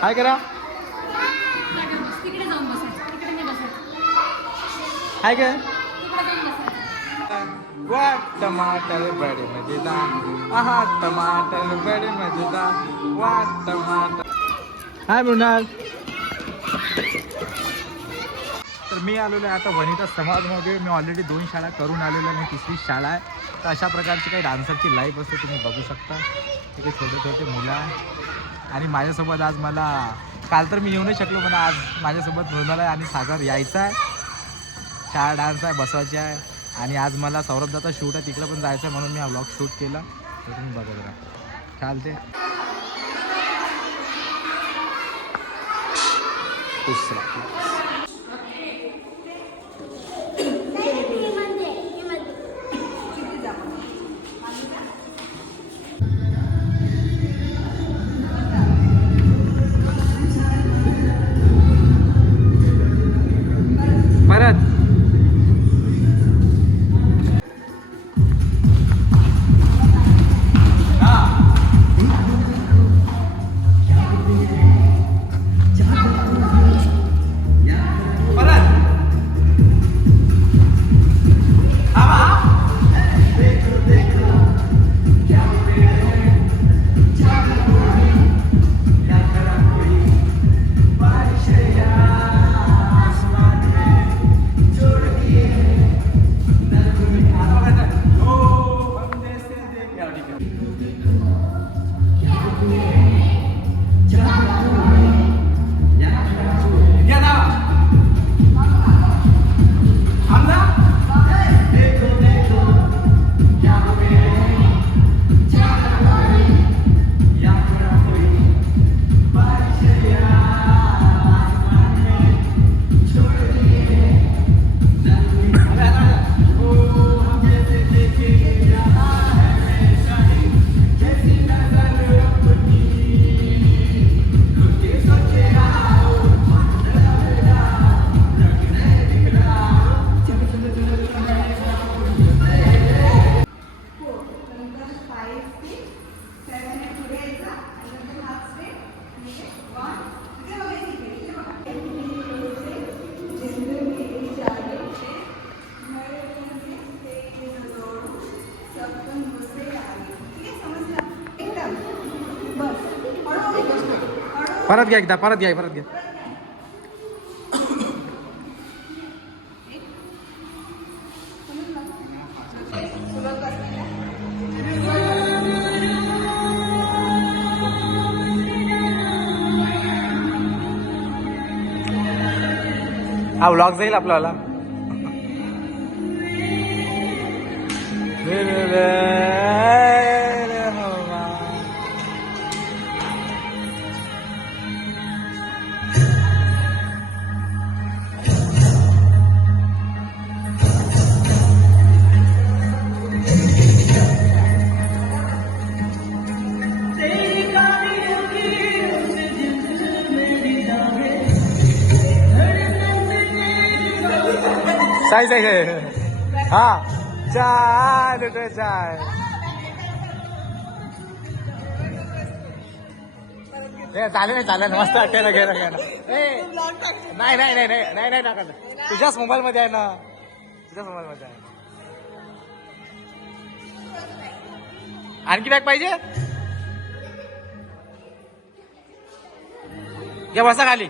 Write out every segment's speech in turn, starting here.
काय करा हाय काय वाह टमाटर बड़े मजेदार आहा टमाटर बड़े मजेदार वाह टमाटर. हाय मृणाल. तर मी आलेलो आहे आता वनिता समाजमध्ये. मी ऑलरेडी 2 शाळा करून आलेलो आहे आणि 3री शाळा आहे. तर अशा प्रकारची काही डान्सरची लाईफ असते तुम्ही बघू शकता. तिथे छोटे छोटे मुलं आहे आणि माझ्यासोबत आज मला काल तर मी येऊ नाही शकलो पण आज माझ्यासोबत मृणाल आहे आणि सागर यायचा आहे. शाळा डान्स आहे बसवायची आहे आणि आज मला सौरभदाचा शूट आहे तिकडे पण जायचं आहे म्हणून मी हा व्लॉग शूट केला. तर तुम्ही बघत राहा चालते. परत परत घ्या एकदा परत घ्या. हा व्लॉग जाईल आपल्याला. साई हा चाय चाय चालेल मस्त वाटतं घे ना नाही टाका तुझ्याच मोबाईल मध्ये आहे ना तुझ्याच मोबाईल मध्ये आहे. आणखी बॅग पाहिजे घ्या बसा खाली.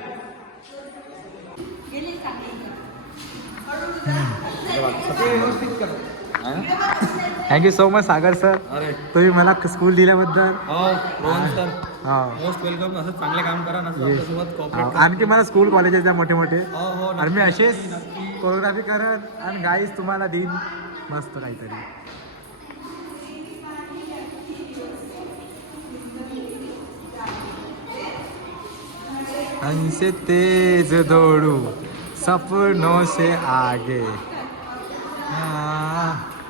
थँक्यू सो मच सागर सर. अरे तुम्ही मला स्कूल दिल्याबद्दल रोहन सर मोस्ट वेलकम. असं चांगले काम करा ना आपल्यासोबत कॉपरेट. आणखी मला स्कूल कॉलेजेस द्या मोठे मोठे हो आणि मी असेच कोरिओग्राफी करत आणि गाईज तुम्हाला देईन मस्त काहीतरी. हमसे तेज दौड़ू सपनों से आगे.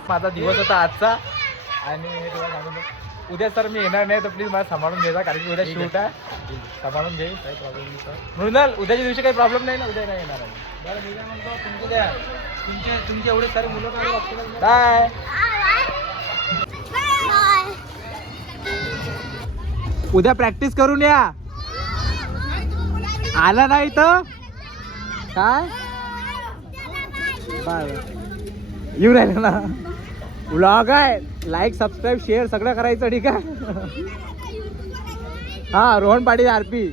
माझा दिवस होता आजचा आणि तुला सांगून उद्या सर मी येणार नाही तर प्लीज मला सांभाळून घ्यायचा कारण की उद्या शूट आहे. सांभाळून घेईल काही प्रॉब्लेम नाही सर. मृणाल उद्याच्या दिवशी काही प्रॉब्लेम नाही ना. उद्या नाही येणार आहे. बरं मी काय म्हणतो तुमचं द्या तुमचे एवढे सारे मुलं काय. बाय. उद्या प्रॅक्टिस करून या. आला नाही तर काय बाय येऊ राहिलं ना व्लॉग आहे लाईक सबस्क्राईब शेअर सगळं करायचं ठीक आहे हा रोहन पाटील आरपी